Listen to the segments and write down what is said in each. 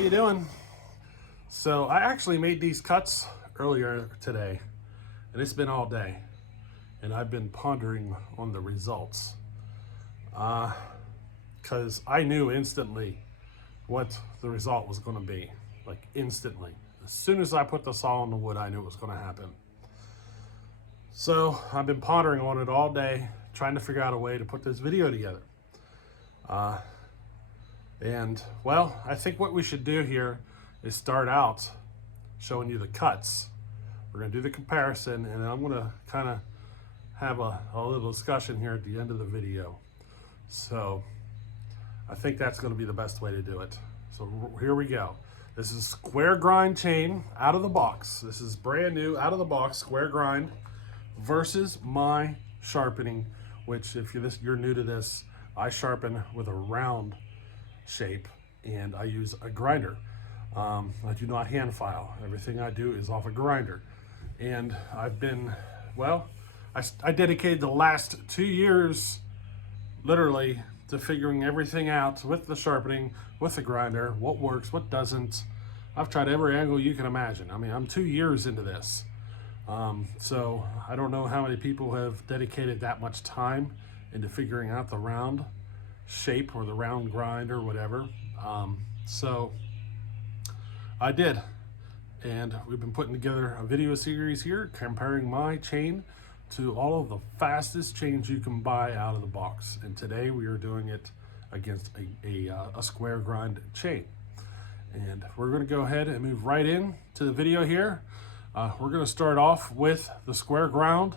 you doing? So I actually made these cuts earlier today, and it's been all day, and I've been pondering on the results because I knew instantly what the result was going to be, like instantly. As soon as I put the saw on the wood, I knew it was going to happen. So I've been pondering on it all day, trying to figure out a way to put this video together. And well, I think what we should do here is start out showing you the cuts. We're going to do the comparison, and then I'm going to kind of have a little discussion here at the end of the video. So I think that's going to be the best way to do it. So here we go. This is square grind chain out of the box. This is brand new out of the box square grind versus my sharpening, which if you're new to this, I sharpen with a round shape and I use a grinder. I do not hand file. Everything I do is off a grinder. And I've been, well, I dedicated the last 2 years literally to figuring everything out with the sharpening, with the grinder, what works, what doesn't. I've tried every angle you can imagine. I mean, I'm 2 years into this. So I don't know how many people have dedicated that much time into figuring out the round shape or the round grind or whatever. So I did, and we've been putting together a video series here comparing my chain to all of the fastest chains you can buy out of the box. And today we are doing it against a square grind chain. And we're going to go ahead and move right in to the video here. We're going to start off with the square ground.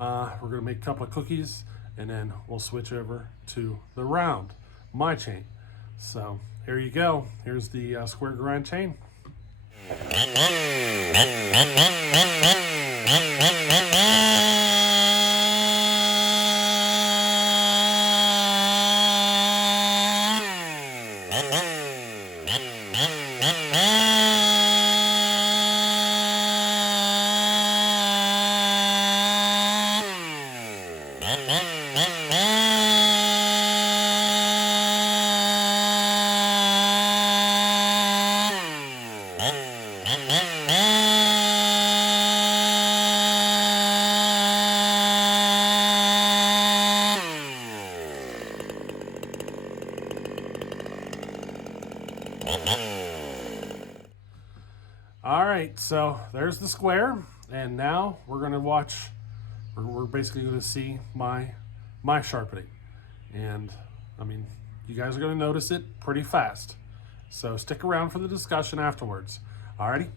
We're going to make a couple of cookies, and then we'll switch over to the round, my chain. So here you go. Here's the square grind chain. All right, so there's the square, and now we're going to watch. We're basically going to see my sharpening, and I mean, you guys are going to notice it pretty fast. So stick around for the discussion afterwards. Alrighty.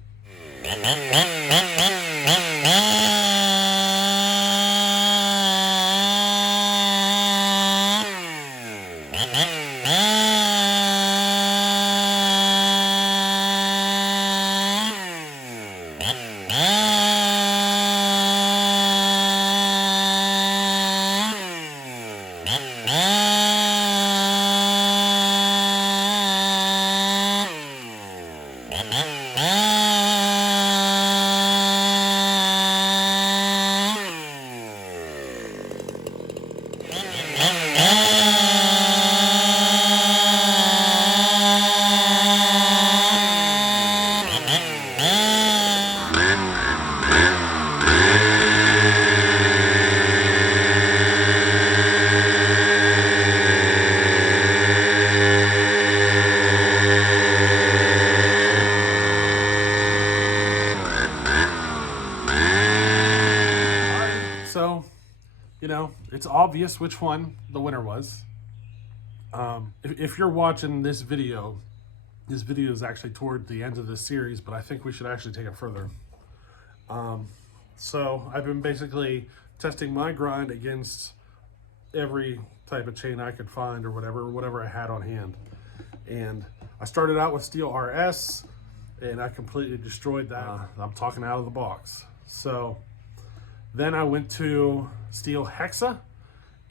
So, you know, it's obvious which one the winner was. If you're watching this video is actually toward the end of the series, but I think we should actually take it further. So I've been basically testing my grind against every type of chain I could find or whatever I had on hand. And I started out with steel RS, and I completely destroyed that. I'm talking out of the box. So then I went to steel hexa,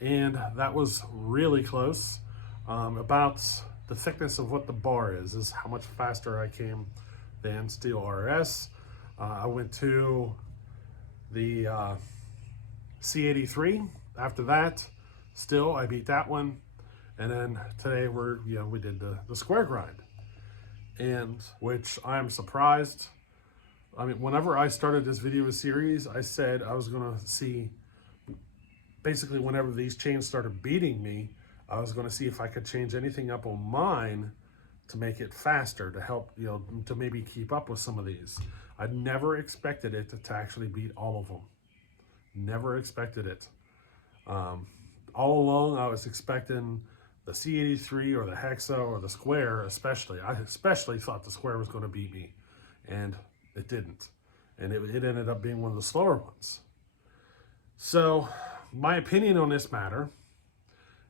and that was really close. About the thickness of what the bar is how much faster I came than steel RS. I went to the C83 after that. Still, I beat that one. And then today we did the square grind. and which I am surprised. I mean, whenever I started this video series, I said I was gonna see, basically whenever these chains started beating me, I was gonna see if I could change anything up on mine to make it faster, to help, to maybe keep up with some of these. I never expected it to actually beat all of them. Never expected it. All along, I was expecting the C83 or the Hexa or the Square, especially. I especially thought the Square was going to beat me, and it didn't. And it ended up being one of the slower ones. So, my opinion on this matter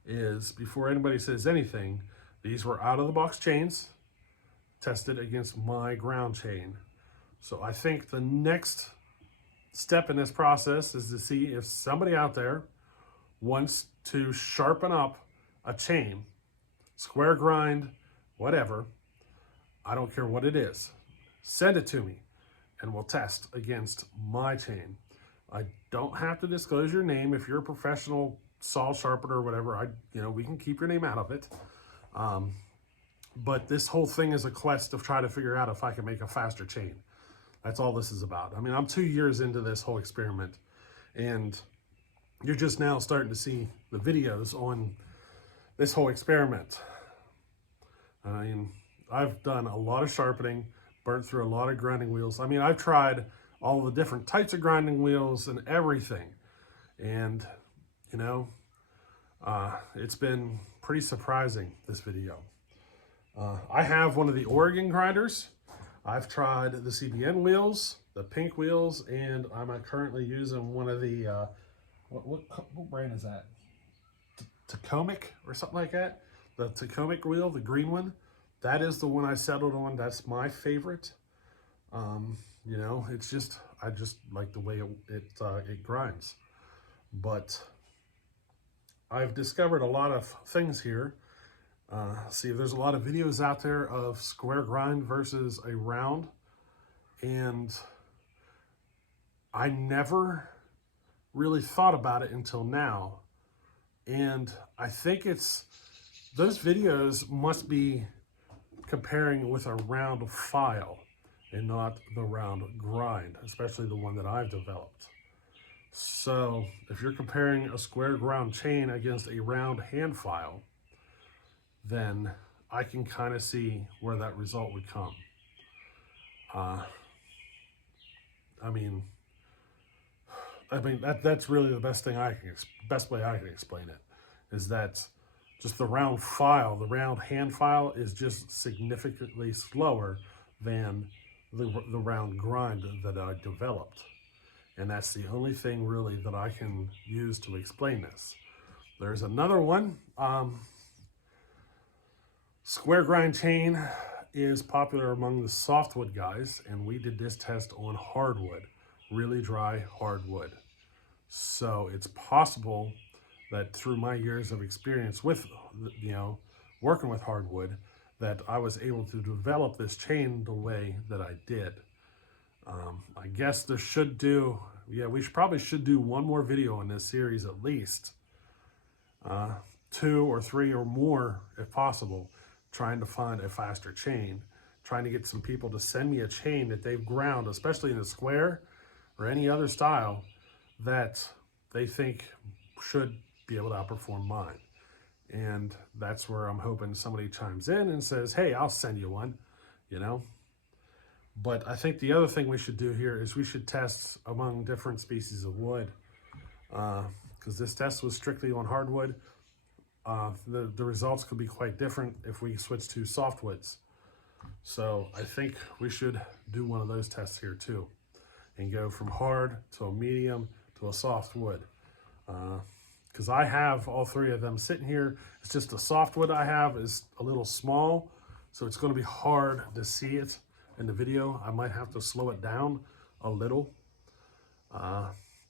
is, before anybody says anything, these were out-of-the-box chains, tested against my ground chain. So I think the next step in this process is to see if somebody out there wants to sharpen up a chain, square grind, whatever. I don't care what it is. Send it to me and we'll test against my chain. I don't have to disclose your name. If you're a professional saw sharpener or whatever, we can keep your name out of it. But this whole thing is a quest of trying to figure out if I can make a faster chain. That's all this is about. I mean, I'm 2 years into this whole experiment, and you're just now starting to see the videos on this whole experiment. I mean, I've done a lot of sharpening, burnt through a lot of grinding wheels. I mean, I've tried all the different types of grinding wheels and everything. And, it's been pretty surprising, this video. I have one of the Oregon grinders. I've tried the CBN wheels, the pink wheels, and I'm currently using one of the, what brand is that? Taconic or something like that? The Taconic wheel, the green one. That is the one I settled on. That's my favorite. It's just, I just like the way it grinds. But I've discovered a lot of things here. See, there's a lot of videos out there of square grind versus a round, and I never really thought about it until now. And I think those videos must be comparing with a round file and not the round grind, especially the one that I've developed. So if you're comparing a square ground chain against a round hand file, then I can kind of see where that result would come. That's really the best way I can explain it, is that just the round file, the round hand file, is just significantly slower than the round grind that I developed. And that's the only thing really that I can use to explain this. There's another one. Square grind chain is popular among the softwood guys, and we did this test on hardwood, really dry hardwood. So it's possible that through my years of experience with, working with hardwood, that I was able to develop this chain the way that I did. I guess we probably should do one more video in this series at least. 2 or 3 or more if possible, trying to find a faster chain, trying to get some people to send me a chain that they've ground, especially in a square or any other style, that they think should be able to outperform mine. And that's where I'm hoping somebody chimes in and says, hey, I'll send you one, But I think the other thing we should do here is we should test among different species of wood. Because this test was strictly on hardwood. The results could be quite different if we switch to softwoods. So I think we should do one of those tests here too, and go from hard to a medium to a soft wood. Because I have all 3 of them sitting here. It's just the softwood I have is a little small, so it's going to be hard to see it in the video. I might have to slow it down a little,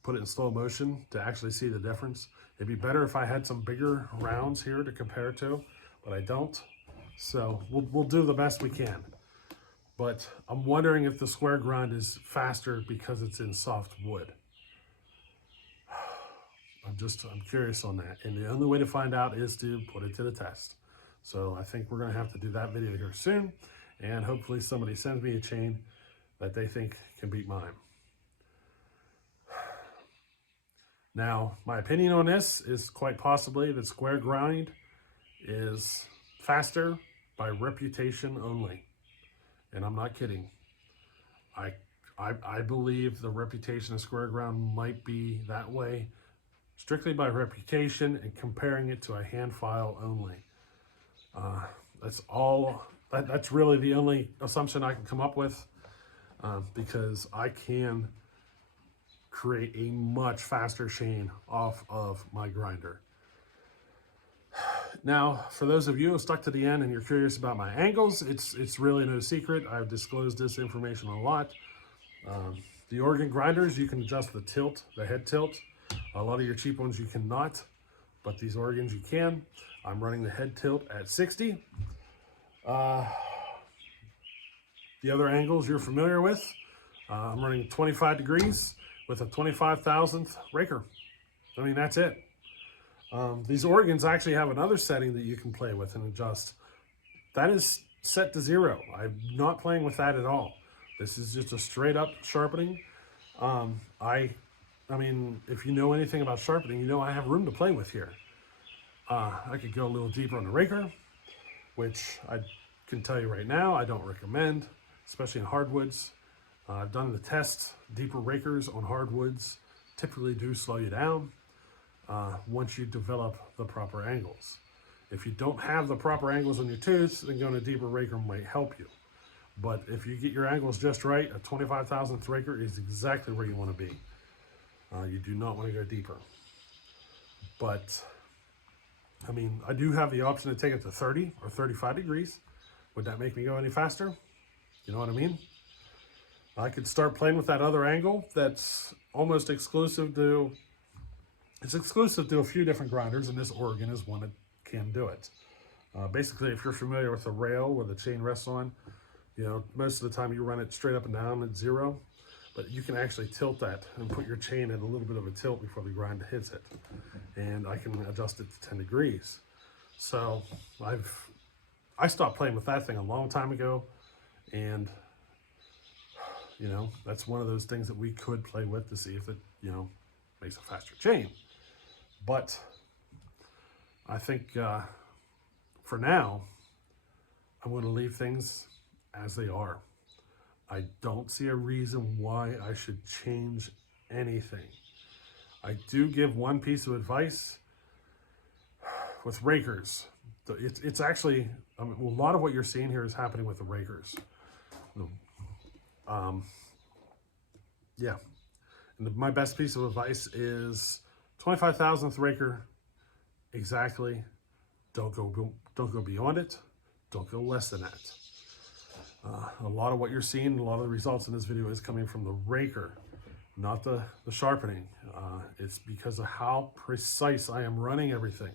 put it in slow motion to actually see the difference. It'd be better if I had some bigger rounds here to compare to, but I don't. So we'll do the best we can. But I'm wondering if the square grind is faster because it's in soft wood. I'm curious on that. And the only way to find out is to put it to the test. So I think we're going to have to do that video here soon. and hopefully somebody sends me a chain that they think can beat mine. Now, my opinion on this is quite possibly that square grind is faster by reputation only. And I'm not kidding. I believe the reputation of square grind might be that way strictly by reputation and comparing it to a hand file only. That's all. That's really the only assumption I can come up with, because I can create a much faster chain off of my grinder. Now, for those of you who stuck to the end and you're curious about my angles, it's really no secret. I've disclosed this information a lot. The organ grinders, you can adjust the tilt, the head tilt. A lot of your cheap ones you cannot, but these organs you can. I'm running the head tilt at 60. The other angles you're familiar with, I'm running 25 degrees with a 25,000th raker. I mean, that's it. These organs actually have another setting that you can play with and adjust. That is set to 0. I'm not playing with that at all. This is just a straight up sharpening. I mean, if you know anything about sharpening, you know I have room to play with here. I could go a little deeper on the raker, which I can tell you right now, I don't recommend, especially in hardwoods. I've done the tests. Deeper rakers on hardwoods typically do slow you down once you develop the proper angles. If you don't have the proper angles on your tooth, then going a deeper raker might help you. But if you get your angles just right, a 25,000th raker is exactly where you want to be. You do not want to go deeper. But, I mean, I do have the option to take it to 30 or 35 degrees. Would that make me go any faster? You know what I mean? I could start playing with that other angle that's almost exclusive to, it's exclusive to a few different grinders, and this organ is one that can do it. Basically, if you're familiar with a rail where the chain rests on, you know, most of the time you run it straight up and down at 0, but you can actually tilt that and put your chain at a little bit of a tilt before the grind hits it. And I can adjust it to 10 degrees. So I stopped playing with that thing a long time ago, and you know, that's one of those things that we could play with to see if it, you know, makes a faster chain. But I think for now, I'm going to leave things as they are. I don't see a reason why I should change anything. I do give one piece of advice with rakers. It's actually, I mean, a lot of what you're seeing here is happening with the rakers. Yeah, and my best piece of advice is 25,000th raker exactly. Don't go beyond it. Don't go less than that. A lot of what you're seeing, a lot of the results in this video is coming from the raker, not the sharpening. It's because of how precise I am running everything.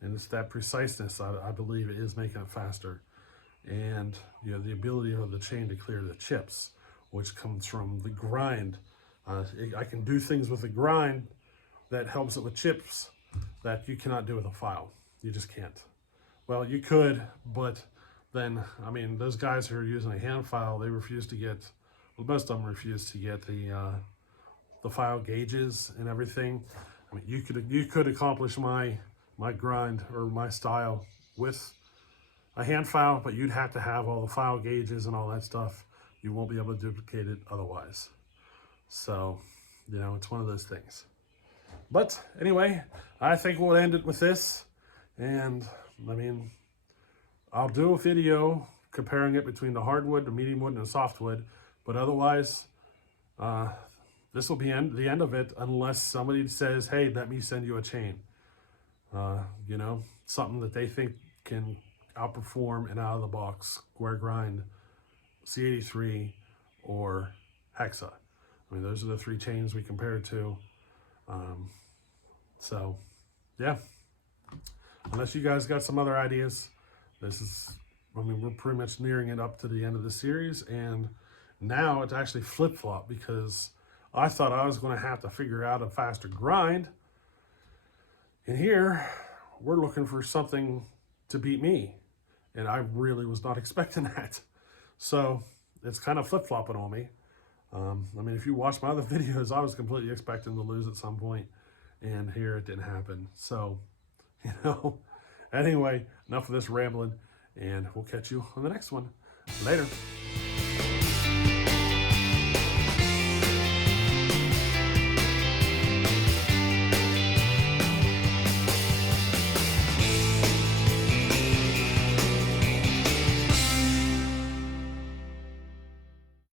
And it's that preciseness, I believe, is making it faster. And you know, the ability of the chain to clear the chips, which comes from the grind. I can do things with the grind that helps it with chips that you cannot do with a file. You just can't. Well, you could, but then, I mean, those guys who are using a hand file, they refuse to get, well, most of them refuse to get the file gauges and everything. I mean, you could accomplish my grind or my style with a hand file, but you'd have to have all the file gauges and all that stuff. You won't be able to duplicate it otherwise. So, you know, it's one of those things. But anyway, I think we'll end it with this. And I mean, I'll do a video comparing it between the hardwood, the medium wood, and the softwood. But otherwise, this will be the end of it unless somebody says, hey, let me send you a chain. You know, something that they think can outperform an out-of-the-box square grind C83 or Hexa. I mean, those are the 3 chains we compared to. So, yeah. Unless you guys got some other ideas, this is, I mean, we're pretty much nearing it up to the end of the series. And now it's actually flip-flop because I thought I was going to have to figure out a faster grind. And here, we're looking for something to beat me. And I really was not expecting that. So it's kind of flip-flopping on me. I mean, if you watch my other videos, I was completely expecting to lose at some point, and here it didn't happen. So, you know, anyway, enough of this rambling, and we'll catch you on the next one. Later.